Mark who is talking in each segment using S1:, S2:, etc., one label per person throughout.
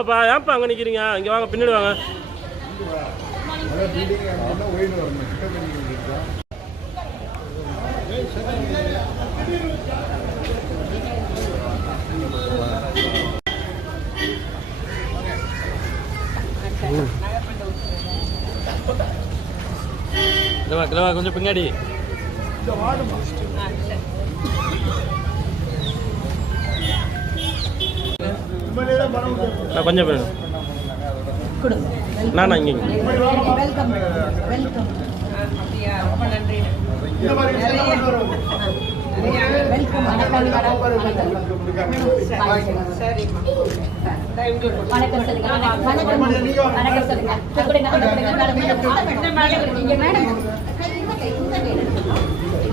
S1: வாங்கப்பா. ஏன்ப்பா அங்கே நிற்கிறீங்க இங்கே வாங்க பின்னாடி வாங்க. கொஞ்சம் பின்னாடி. நான் கொஞ்சம் வேணும் நான் இங்கே. இங்கே.
S2: வெல்கம் வெல்கம் வெல்கம் வணக்கம் சொல்லுங்க. வணக்கம். வணக்கம். சொல்லுங்க. மேடம்.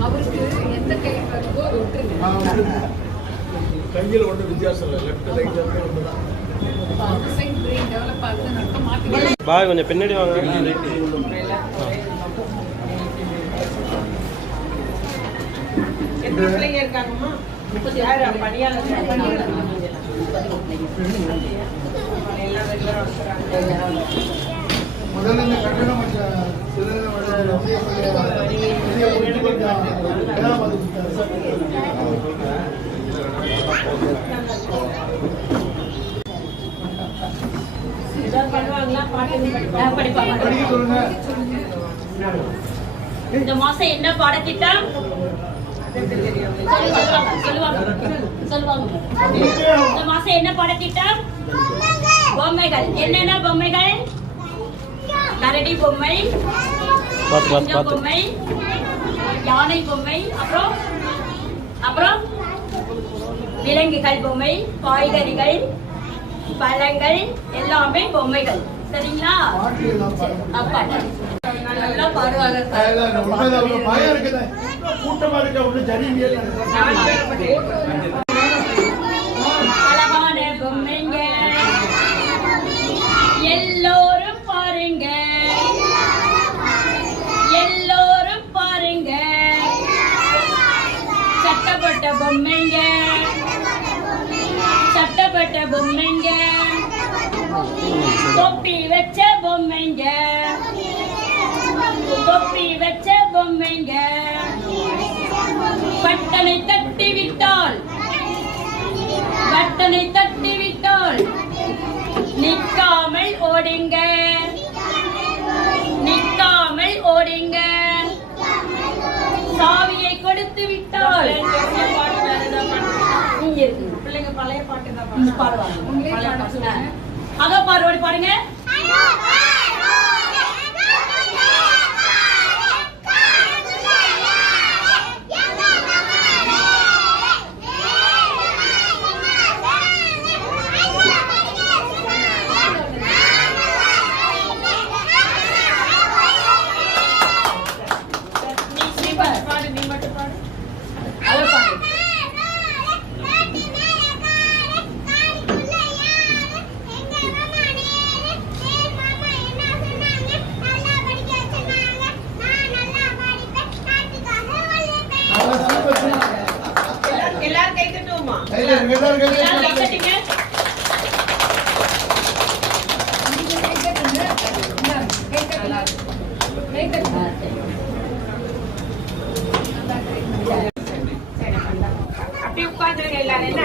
S3: அவருக்கு எந்த கை வருதோ அது விட்டுருங்க.
S4: கையில் ஒன்றும் வித்தியாசம் இல்லை. லெஃப்ட் ரைட் ஒன்று தான்.
S1: பாய் கொஞ்சம் பின்னாடி வாங்க.
S5: பணியாளர்
S4: முதல்ல இந்த கட்டணம் சிறு
S2: இந்த மாசம் என்ன பாடத்திட்டம் சொல்லுவாங்க சொல்லுவாங்க. சொல்லுவாங்க. இந்த மாசம் என்ன பாடத்திட்டம் பொம்மைகள். என்னென்ன பொம்மைகள்? கரடி பொம்மை பொம்மை யானை பொம்மை அப்புறம் விலங்குகள் பொம்மை காய்கறிகள் பழங்கள் எல்லாமே பொம்மைகள். சரிங்களா? நல்லா பாடுவாங்க
S4: கூட்டமா இருக்க ஒன்றும் சரியில்லை
S2: பொம்மைங்க. கட்டப்பட்ட பொம்மைங்க. தொப்பி வச்ச பொம்மைங்க. தொப்பி வச்ச பொம்மைங்க. பட்டனை தட்டி விட்டால் பட்டனை தட்டி விட்டால் நிற்காமல் ஓடுங்க. நிற்காமல் ஓடுங்க. சாவியை கொடுத்து விட்டால்
S5: பழைய பாட்டு தான்
S2: பாடுவாங்க பழைய பாட்டு. அக பாடுவாடி பாடுங்க.
S5: எல்லாரும் கை தட்டுவோமா
S4: எல்லாரும்
S2: எல்லாரும்
S4: கையில்
S2: கை தட்டுங்க.
S5: அப்படியே உட்காந்துருங்க எல்லாரும் என்ன?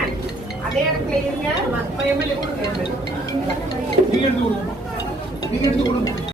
S5: அதே இடத்துல இருங்க.
S4: நீங்க எடுத்து கொடுங்க. நீங்க எடுத்து கொடுங்க.